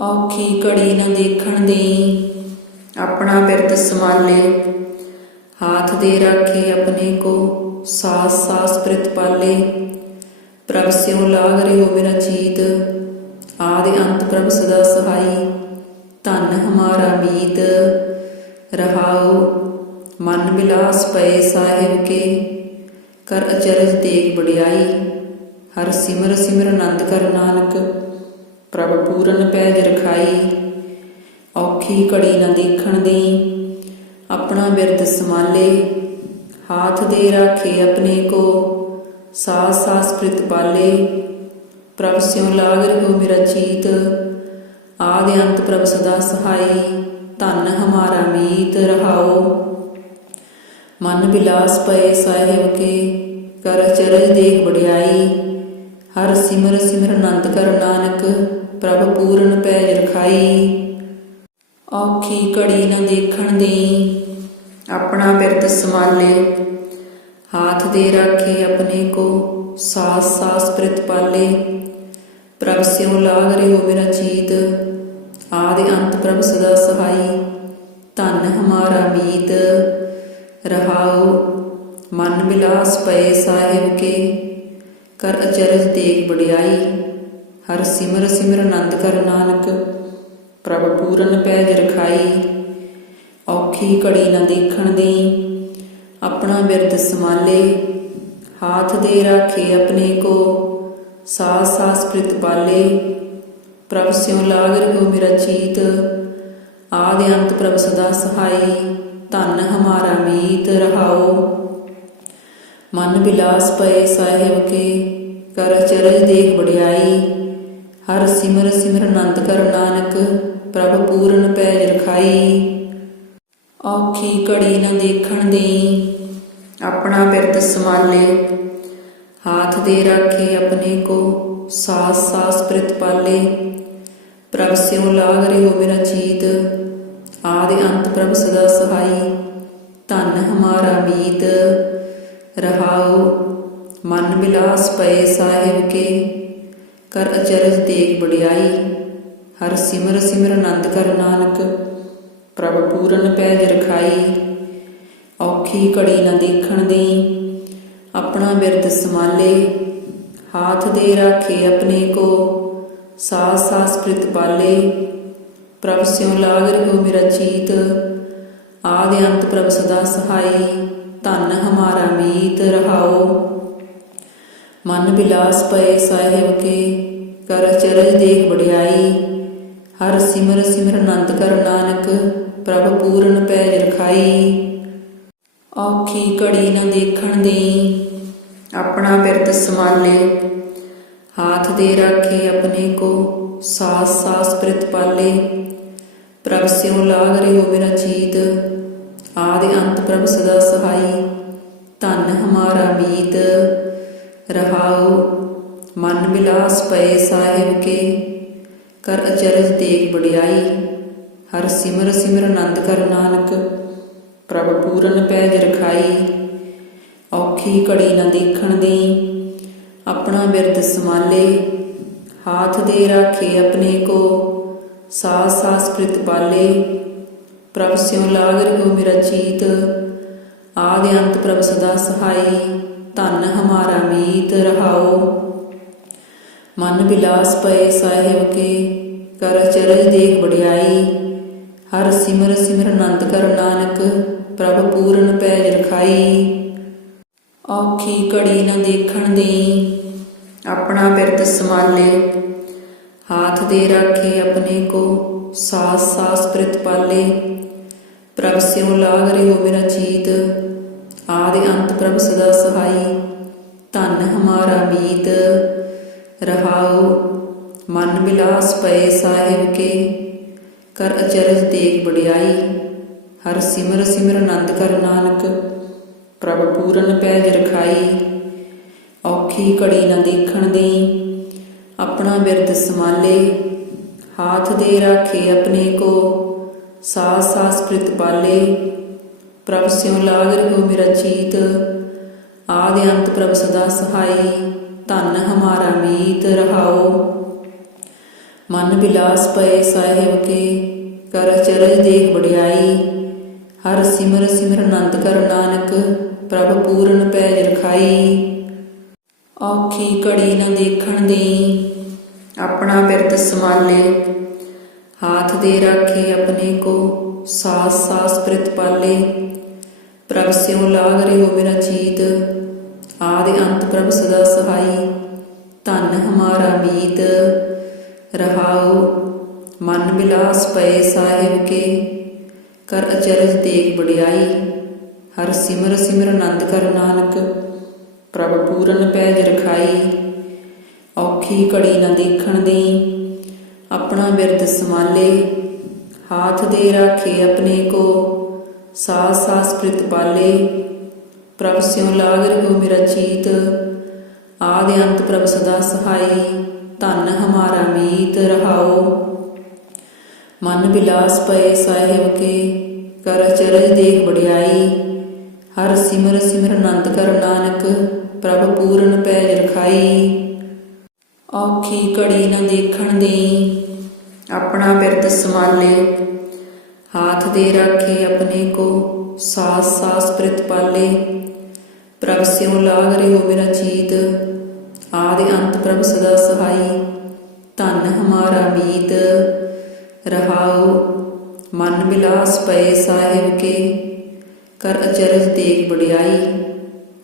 ਔਖੀ ਘੜੀ ਨਾ ਦੇਖਣ ਦੇਈ। ਆਪਣਾ ਬਿਰਦ ਸਮਾਲੇ ਹਾਥ ਦੇ ਰਾਖੇ ਆਪਣੇ ਕੋ, ਸਾਸ ਸਾਸ ਪ੍ਰਿਤ ਪਾਲੇ। ਪ੍ਰਭ ਸਿਉ ਲਾਗ ਰਿਓ ਮੇਰਾ ਚੀਤ, ਆਦਿ ਅੰਤ ਪ੍ਰਭ ਸਦਾ ਸਹਾਈ। ਧਨ ਹਮਾਰਾ ਮੀਤ, ਰਹਾਉ, ਮਨ ਬਿਲਾਸ ਪਏ ਸਾਹਿਬ ਕੇ। ਕਰ ਅਚਰਜ ਦੇਖ ਬੜਿਆਈ ਹਰ ਸਿਮਰ ਸਿਮਰ ਆਨੰਦ ਕਰ ਨਾਨਕ। ਪ੍ਰਭ ਪੂਰਨ ਪੈਜ ਰਖਾਈ। ਔਖੀ ਘੜੀ ਨਾ ਦੇਖਣ ਦੇਈ। ਆਪਣਾ ਬਿਰਦ ਸਮਾਲੇ ਹਾਥ ਦੇ ਰਾਖੇ ਆਪਣੇ ਕੋ। ਸਾਸ ਸਾਸ ਪ੍ਰਿਤ ਪਾਲੇ। ਪ੍ਰਭ ਸਿਉ ਲਾਗ ਰਿਓ ਮੇਰਾ ਚੀਤ। ਆਦਿ ਅੰਤ ਪ੍ਰਭ ਸਦਾ ਸਹਾਈ। ਧਨ ਹਮਾਰਾ ਮੀਤ ਰਹਾਓ। ਮਨ ਬਿਲਾਸ ਪਏ ਸਾਹਿਬ ਕੇ। ਕਰ ਚਰਜ ਦੇਖ ਵਡਿਆਈ। ਹਰ ਸਿਮਰ ਸਿਮਰ ਆਨੰਦ ਕਰਨ ਪ੍ਰਭ ਪੂਰਨ ਪੈਜ ਰਖਾਈ। ਔਖੀ ਘੜੀ ਨਾ ਦੇਖਣ ਦੇ ਆਪਣਾ ਬਿਰਦ ਸਮਾਲੇ ਹਾਥ ਦੇ ਰਾਖੇ ਆਪਣੇ ਕੋ ਸਾਸ ਸਾਸ ਪ੍ਰਿਤ ਪਾਲੇ। ਪ੍ਰਭ ਸਿਉ ਲਾਗ ਰਿਓ ਮੇਰਾ ਚੀਤ। ਆਦਿ ਅੰਤ ਪ੍ਰਭ ਸਦਾ ਸਹਾਈ। ਧਨ ਹਮਾਰਾ ਮੀਤ। ਰਹਾਉ, ਮਨ ਬਿਲਾਸ ਪਏ ਸਾਹਿਬ ਕੇ। ਕਰ ਅਚਰਜ ਦੇਖ ਬੜਿਆਈ ਹਰ ਸਿਮਰ ਸਿਮਰ ਆਨੰਦ ਕਰ ਨਾਨਕ, ਪ੍ਰਭ ਪੂਰਨ ਪੈਜ ਰਖਾਈ। ਔਖੀ ਘੜੀ ਨਾ ਦੇਖਣ ਦੀ ਆਪਣਾ ਬਿਰਦ ਸਮਾਲੇ ਹਾਥ ਦੇ ਰਾਖੇ ਆਪਣੇ ਕੋ, ਸਾਸ ਸਾਸ ਪ੍ਰਿਤ ਪਾਲੇ। ਪ੍ਰਭ ਸਿਉ ਲਾਗ ਰਿਓ ਮੇਰਾ ਚੀਤ, ਆਦਿ ਅੰਤ ਪ੍ਰਭ ਸਦਾ ਸਹਾਈ। ਧਨ ਹਮਾਰਾ ਮੀਤ ਰਹਾਓ। ਮਨ ਬਿਲਾਸ ਪਏ ਸਾਹਿਬ ਕੇ, ਕਰ ਚਰਜ ਦੇਖ ਵਡਿਆਈ। ਹਰ ਸਿਮਰ ਸਿਮਰ ਆਨੰਦ ਕਰ ਨਾਨਕ, ਪ੍ਰਭ ਪੂਰਨ ਪੈਜ ਰਖਾਈ। ਔਖੀ ਘੜੀ ਨਾ ਦੇਖਣ ਦੇਈ, ਆਪਣਾ ਬਿਰਦ ਸਮਾਲੇ ਹਾਥ ਦੇ ਰਾਖੇ ਆਪਣੇ ਕੋ, ਸਾਸ ਸਾਸ ਪ੍ਰਿਤ ਪਾਲੇ। ਪ੍ਰਭ ਸਿਉ ਲਾਗ ਹੋ ਮੇਰਾ ਚੀਤ, ਆਦਿ ਅੰਤ ਪ੍ਰਭ ਸਦਾ ਸਹਾਈ। ਧਨ ਹਮਾਰਾ ਮੀਤ, ਰਹਾਉ, ਮਨ ਬਿਲਾਸ ਪਏ ਸਾਹਿਬ ਕੇ। ਕਰ ਅਚਰਜ ਦੇਖ ਬੜਿਆਈ ਹਰ ਸਿਮਰ ਸਿਮਰ ਆਨੰਦ ਕਰ ਨਾਨਕ, ਪ੍ਰਭ ਪੂਰਨ ਪੈਜ ਰਖਾਈ, ਔਖੀ ਘੜੀ ਨਾ ਦੇਖਣ ਦੇਈ, ਆਪਣਾ ਬਿਰਦ ਸਮਾਲੇ ਹਾਥ ਦੇ ਰਾਖੇ ਆਪਣੇ ਕੋ, ਸਾਸ ਸਾਸ ਪ੍ਰਿਤ ਪਾਲੇ, ਪ੍ਰਭ ਸਿਉ ਲਾਗ ਰਿਓ ਮੇਰਾ ਚੀਤ, ਆਦਿ ਅੰਤ ਪ੍ਰਭ ਸਦਾ ਸਹਾਈ, ਧਨ ਹਮਾਰਾ ਮੀਤ ਰਹਾਓ। ਮਨ ਬਿਲਾਸ ਪਏ ਸਾਹਿਬ ਕੇ, ਕਰ ਚਰਜ ਦੇਖ ਵਡਿਆਈ। ਹਰ ਸਿਮਰ ਸਿਮਰ ਆਨੰਦ ਕਰ ਨਾਨਕ, ਪ੍ਰਭ ਪੂਰਨ ਪੈਜ ਰਖਾਈ। ਔਖੀ ਘੜੀ ਨਾ ਦੇਖਣ ਦੇਈ, ਆਪਣਾ ਬਿਰਦ ਸਮਾਲੇ ਹਾਥ ਦੇ ਰੱਖੇ ਆਪਣੇ ਕੋ, ਸਾਸ ਸਾਸ ਪ੍ਰਿਤ ਪਾਲੇ। ਪ੍ਰਭ ਸਿਉ ਲਾਗ ਰਿਓ ਮੇਰਾ ਚੀਤ, ਆਦਿ ਅੰਤ ਪ੍ਰਭ ਸਦਾ ਸਹਾਈ। ਧਨ ਹਮਾਰਾ ਮੀਤ। ਰਹਾਉ, ਮਨ ਬਿਲਾਸ ਪਏ ਸਾਹਿਬ ਕੇ, ਕਰ ਅਚਰਜ ਦੇਖ ਬੜਿਆਈ ਹਰ ਸਿਮਰ ਸਿਮਰ ਆਨੰਦ ਕਰ ਨਾਨਕ, ਪ੍ਰਭ ਪੂਰਨ ਪੈਜ ਰਖਾਈ, ਔਖੀ ਘੜੀ ਨਾ ਦੇਖਣ ਦੀ ਆਪਣਾ ਬਿਰਦ ਸਮਾਲੇ ਹਾਥ ਦੇ ਰਾਖੇ ਆਪਣੇ ਕੋ, ਸਾਸ ਸਾਸ ਪ੍ਰਿਤ ਪਾਲੇ, ਪ੍ਰਭ ਸਿਉ ਲਾਗ ਰਿਓ ਮੇਰਾ ਚੀਤ, ਆਦਿ ਅੰਤ ਪ੍ਰਭ ਸਦਾ ਸਹਾਈ ਧਨ ਹਮਾਰਾ ਮੀਤ ਰਹਾਓ। ਮਨ ਬਿਲਾਸ ਪਏ ਸਾਹਿਬ ਕੇ, ਕਰ ਚਰਜ ਦੇਖ ਵਡਿਆਈ। ਹਰ ਸਿਮਰ ਸਿਮਰ ਆਨੰਦ ਕਰ ਨਾਨਕ, ਪ੍ਰਭ ਪੂਰਨ ਪੈਜ ਰਖਾਈ। ਔਖੀ ਘੜੀ ਨਾ ਦੇਖਣ ਦੇਈ, ਆਪਣਾ ਬਿਰਦ ਸੰਭਾਲੇ। ਹਾਥ ਦੇ ਰੱਖੇ ਆਪਣੇ ਕੋ, ਸਾਸ ਸਾਸ ਪ੍ਰਿਤ ਪਾਲੇ ਪ੍ਰਭ ਸਿਉ ਲਾਗ ਰਿਓ ਮੇਰਾ ਚੀਤ ਆਦਿ ਅੰਤ ਪ੍ਰਭ ਸਦਾ ਸਹਾਈ। ਧਨ ਹਮਾਰਾ ਮੀਤ, ਰਹਾਉ, ਮਨ ਬਿਲਾਸ ਪਏ ਸਾਹਿਬ ਕੇ। ਕਰ ਅਚਰਜ ਦੇਖ ਬੜਿਆਈ ਹਰ ਸਿਮਰ ਸਿਮਰ ਆਨੰਦ ਕਰ ਨਾਨਕ। ਪ੍ਰਭ ਪੂਰਨ ਪੈਜ ਰਖਾਈ, ਔਖੀ ਘੜੀ ਨਾ ਦੇਖਣ ਦੀ ਆਪਣਾ ਬਿਰਦ ਸਮਾਲੇ ਹਾਥ ਦੇ ਰਾਖੇ ਆਪਣੇ ਕੋ। ਸਾਸ ਸਾਸ ਪ੍ਰਿਤ ਪਾਲੇ ਪ੍ਰਭ ਸਿਉ ਲਾਗ ਰਿਓ ਮੇਰਾ ਚੀਤ, ਆਦਿ ਅੰਤ ਪ੍ਰਭ ਸਦਾ ਸਹਾਈ, ਧਨ ਹਮਾਰਾ ਮੀਤ ਰਹਾਓ। ਮਨ ਬਿਲਾਸ ਪਏ ਸਾਹਿਬ ਕੇ, ਕਰ ਚਰਜ ਦੇਖ ਵਡਿਆਈ। ਹਰ ਸਿਮਰ ਸਿਮਰ ਆਨੰਦ ਕਰ ਨਾਨਕ, ਪ੍ਰਭ ਪੂਰਨ ਪੈਜ ਰਖਾਈ। ਔਖੀ ਘੜੀ ਨ ਦੇਖਣ ਦੀ ਆਪਣਾ ਬਿਰਤ ਸੰਭਾਲੇ। ਹਾਥ ਦੇ ਰੱਖੇ ਆਪਣੇ ਕੋ, ਸਾਸ ਸਾਸ ਪ੍ਰਿਤ ਪਾਲੇ। ਪ੍ਰਭ ਸਿਉ ਲਾਗ ਰਿਓ ਮੇਰਾ ਚੀਤ ਆਦਿ ਅੰਤ ਪ੍ਰਭ ਸਦਾ ਸਹਾਈ। ਧਨ ਹਮਾਰਾ ਮੀਤ, ਰਹਾਉ, ਮਨ ਬਿਲਾਸ ਪਏ ਸਾਹਿਬ ਕੇ। ਕਰ ਅਚਰਜ ਦੇਖ ਵਡਿਆਈ, ਹਰ ਸਿਮਰ ਸਿਮਰ ਆਨੰਦ ਕਰ ਨਾਨਕ। ਪ੍ਰਭ ਪੂਰਨ ਪੈਜ ਰਖਾਈ, ਔਖੀ ਘੜੀ ਨਾ ਦੇਖਣ ਦੀ ਆਪਣਾ ਬਿਰਦ ਸੰਭਾਲੇ, ਹਾਥ ਦੇ ਰਾਖੇ ਆਪਣੇ ਕੋ। ਸਾਸ ਸਾਸ ਪ੍ਰਿਤ ਪਾਲੇ ਪ੍ਰਭ ਸਿਉ ਲਾਗ ਰਿਓ ਮੇਰਾ ਚੀਤ, ਆਦਿ ਅੰਤ ਪ੍ਰਭ ਸਦਾ ਸਹਾਈ, ਧਨ ਹਮਾਰਾ ਮੀਤ ਰਹਾਓ ਮਨ ਬਿਲਾਸ ਪਏ ਸਾਹਿਬ ਕੇ, ਕਰ ਚਰਜ ਦੇਖ ਵਡਿਆਈ, ਹਰ ਸਿਮਰ ਸਿਮਰ ਆਨੰਦ ਕਰ ਨਾਨਕ, ਪ੍ਰਭ ਪੂਰਨ ਪੈਜ ਰਖਾਈ। ਔਖੀ ਘੜੀ ਨਾ ਦੇਖਣ ਦੀ ਆਪਣਾ ਬਿਰਤ ਸੰਭਾਲੇ। ਹਾਥ ਦੇ ਰਾਖੇ ਆਪਣੇ ਕੋ ਸਾਸ ਸਾਸ ਪ੍ਰਿਤ ਪਾਲੇ ਪ੍ਰਭ ਸਿਉ ਲਾਗ ਰਿਓ ਮੇਰਾ ਚੀਤ ਆਦਿ ਅੰਤ ਪ੍ਰਭ ਸਦਾ ਸਹਾਈ ਧਨ ਹਮਾਰਾ ਮੀਤ ਰਹਾਉ ਮਨ ਬਿਲਾਸ ਪਏ ਸਾਹਿਬ ਕੇ ਕਰ ਅਚਰਜ ਦੇਖ ਵਡਿਆਈ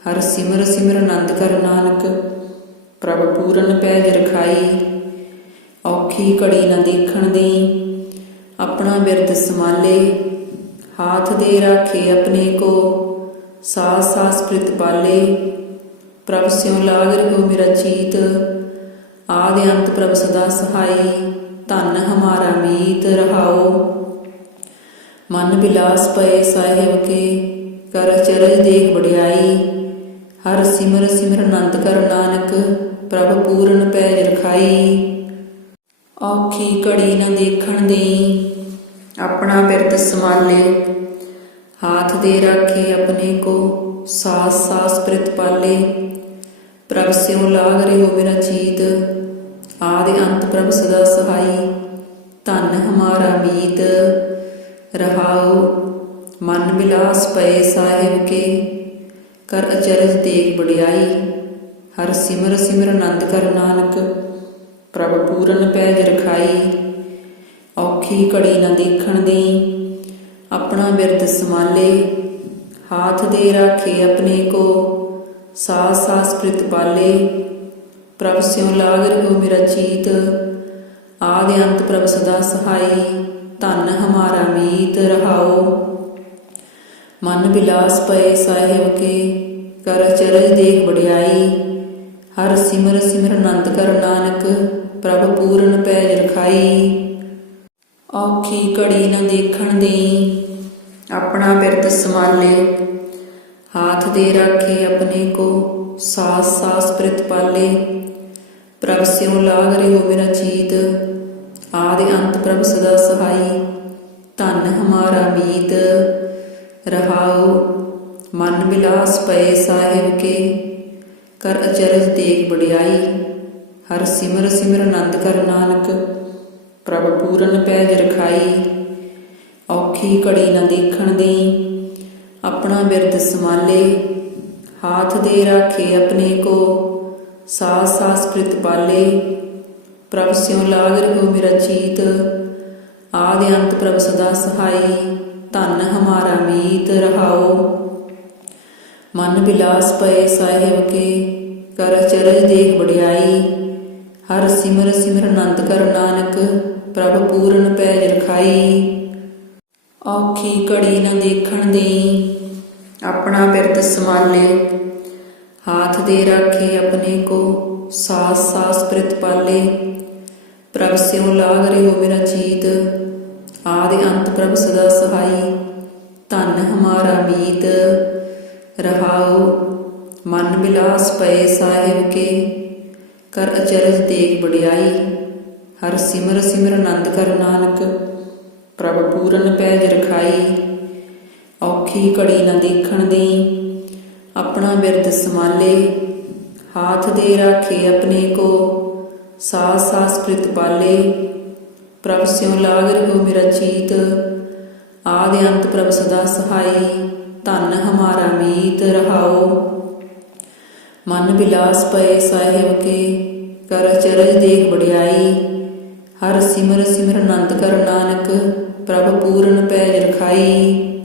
ਹਰ ਸਿਮਰ ਸਿਮਰ ਆਨੰਦ ਕਰ ਨਾਨਕ ਪ੍ਰਭ ਪੂਰਨ ਪੈਜ ਰਖਾਈ ਔਖੀ ਘੜੀ ਨਾ ਦੇਖਣ ਦੀ ਆਪਣਾ ਬਿਰਦ ਸੰਭਾਲੇ, ਹਾਥ ਦੇ ਰਾਖੇ ਆਪਣੇ ਕੋ, ਸਾਸ ਸਾਸ ਪ੍ਰਿਤ ਪਾਲੇ। ਪ੍ਰਭ ਸਿਉ ਲਾਗ ਰਿਓ ਮੇਰਾ ਚੀਤ, ਆਦਿ ਅੰਤ ਪ੍ਰਭ ਸਦਾ ਸਹਾਈ, ਧਨ ਹਮਾਰਾ ਮੀਤ ਰਹਾਓ। ਮਨ ਬਿਲਾਸ ਪਏ ਸਾਹਿਬ ਕੇ, ਕਰ ਚਰਜ ਦੇਖ ਵਡਿਆਈ। ਹਰ ਸਿਮਰ ਸਿਮਰ ਆਨੰਦ ਕਰ ਨਾਨਕ, ਪ੍ਰਭ ਪੂਰਨ ਪੈਜ ਰਖਾਈ। ਔਖੀ ਘੜੀ ਨਾ ਦੇਖਣ ਦੀ ਆਪਣਾ ਬਿਰਤ ਸੰਭਾਲੇ। ਹਾਥ ਦੇ ਰਾਖੇ ਆਪਣੇ ਕੋ ਸਾਸ ਸਾਸ ਪ੍ਰਿਤ ਪਾਲੇ। ਪ੍ਰਭ ਸਿਉ ਲਾਗ ਰਿਓ ਮੇਰਾ ਚੀਤ। ਆਦਿ ਅੰਤ ਪ੍ਰਭ ਸਦਾ ਸਹਾਈ। ਧਨ ਹਮਾਰਾ ਮੀਤ। ਰਹਾਉ, ਮਨ ਬਿਲਾਸ ਪਏ ਸਾਹਿਬ ਕੇ। ਕਰ ਅਚਰਜ ਦੇਖ ਵਡਿਆਈ। ਹਰ ਸਿਮਰ ਸਿਮਰ ਆਨੰਦ ਕਰ ਨਾਨਕ। ਪ੍ਰਭ ਪੂਰਨ ਪੈਜ ਰਖਾਈ, ਔਖੀ ਘੜੀ ਨਾ ਦੇਖਣ ਦੀ ਆਪਣਾ ਬਿਰਦ ਸੰਭਾਲੇ, ਹਾਥ ਦੇ ਰਾਖੇ ਆਪਣੇ ਕੋ ਸਾਸ ਸਾਸ ਪ੍ਰਿਤ ਪਾਲੇ ਪ੍ਰਭ ਸਿਉ ਲਾਗ ਰਿਓ ਮੇਰਾ ਚੀਤ, ਆਦਿ ਅੰਤ ਪ੍ਰਭ ਸਦਾ ਸਹਾਈ, ਧਨ ਹਮਾਰਾ ਮੀਤ ਰਹਾਓ। ਮਨ ਬਿਲਾਸ ਪਏ ਸਾਹਿਬ ਕੇ, ਕਰ ਚਰਜ ਦੇਖ ਵਡਿਆਈ। ਹਰ ਸਿਮਰ ਸਿਮਰ ਆਨੰਦ ਕਰ ਨਾਨਕ, ਪ੍ਰਭ ਪੂਰਨ ਪੈਜ ਰਖਾਈ। ਔਖੀ ਘੜੀ ਨਾ ਦੇਖਣ ਦੀ ਆਪਣਾ ਬਿਰਤ ਸੰਭਾਲੇ। ਹਾਥ ਦੇ ਰਾਖੇ ਆਪਣੇ ਕੋ, ਸਾਸ ਸਾਸ ਪ੍ਰਿਤ ਪਾਲੇ। ਪ੍ਰਭ ਸਿਉ ਲਾਗ ਰਿਓ ਮੇਰਾ ਚੀਤ, ਆਦਿ ਅੰਤ ਪ੍ਰਭ ਸਦਾ ਸਹਾਈ। ਧਨ ਹਮਾਰਾ ਮੀਤ, ਰਹਾਉ, ਮਨ ਬਿਲਾਸ ਪਏ ਸਾਹਿਬ ਕੇ। ਕਰ ਅਚਰਜ ਦੇਖ ਬੜਿਆਈ ਹਰ ਸਿਮਰ ਸਿਮਰ ਆਨੰਦ ਕਰ ਨਾਨਕ, ਪ੍ਰਭ ਪੂਰਨ ਪੈਜ ਰਖਾਈ, ਔਖੀ ਘੜੀ ਨਾ ਦੇਖਣ ਦੀ ਆਪਣਾ ਬਿਰਦ ਸੰਭਾਲੇ, ਹਾਥ ਦੇ ਰਾਖੇ ਆਪਣੇ ਕੋ ਸਾਸ ਸਾਸ ਪ੍ਰਿਤ ਪਾਲੇ, ਪ੍ਰਭ ਸਿਉ ਲਾਗ ਰਿਓ ਮੇਰਾ ਚੀਤ, ਆਦਿ ਅੰਤ ਪ੍ਰਭ ਸਦਾ ਸਹਾਈ, ਧਨ ਹਮਾਰਾ ਮੀਤ ਰਹਾਓ। ਮਨ ਬਿਲਾਸ ਪਏ ਸਾਹਿਬ ਕੇ, ਕਰ ਚਰਜ ਦੇਖ ਵਡਿਆਈ। ਹਰ ਸਿਮਰ ਸਿਮਰ ਆਨੰਦ ਕਰ ਨਾਨਕ, ਪ੍ਰਭ ਪੂਰਨ ਪੈਜ ਰਖਾਈ। ਔਖੀ ਘੜੀ ਨਾ ਦੇਖਣ ਦੀ ਆਪਣਾ ਬਿਰਤ ਸੰਭਾਲੇ। ਹਾਥ ਦੇ ਰੱਖੇ ਆਪਣੇ ਕੋ, ਸਾਸ ਸਾਸ ਪ੍ਰਿਤ ਪਾਲੇ। ਪ੍ਰਭ ਸਿਉ ਲਾਗ ਰਿਓ ਮੇਰਾ ਚੀਤ ਆਦਿ ਅੰਤ ਪ੍ਰਭ ਸਦਾ ਸਹਾਈ। ਧਨ ਹਮਾਰਾ ਮੀਤ। ਰਹਾਉ, ਮਨ ਬਿਲਾਸ ਪਏ ਸਾਹਿਬ ਕੇ, ਕਰ ਅਚਰਜ ਦੇਖ ਵਡਿਆਈ, ਹਰ ਸਿਮਰ ਸਿਮਰ ਆਨੰਦ ਕਰ ਨਾਨਕ, ਪ੍ਰਭ ਪੂਰਨ ਪੈਜ ਰਖਾਈ, ਔਖੀ ਘੜੀ ਨਾ ਦੇਖਣ ਦੀ ਆਪਣਾ ਬਿਰਦ ਸੰਭਾਲੇ, ਹਾਥ ਦੇ ਰਾਖੇ ਆਪਣੇ ਕੋ ਸਾਸ ਸਾਸ ਪ੍ਰਿਤ ਪਾਲੇ, ਪ੍ਰਭ ਸਿਉ ਲਾਗ ਰਹੋ ਮੇਰਾ ਚੀਤ, ਆਦਿ ਅੰਤ ਪ੍ਰਭ ਸਦਾ ਸਹਾਈ ਧਨ ਹਮਾਰਾ ਮੀਤ ਰਹਾਓ। ਮਨ ਬਿਲਾਸ ਪਏ ਸਾਹਿਬ ਕੇ, ਕਰ ਚਰਜ ਦੇਖ ਵਡਿਆਈ। ਹਰ ਸਿਮਰ ਸਿਮਰ ਆਨੰਦ ਕਰ ਨਾਨਕ, ਪ੍ਰਭ ਪੂਰਨ ਪੈਜ ਰਖਾਈ।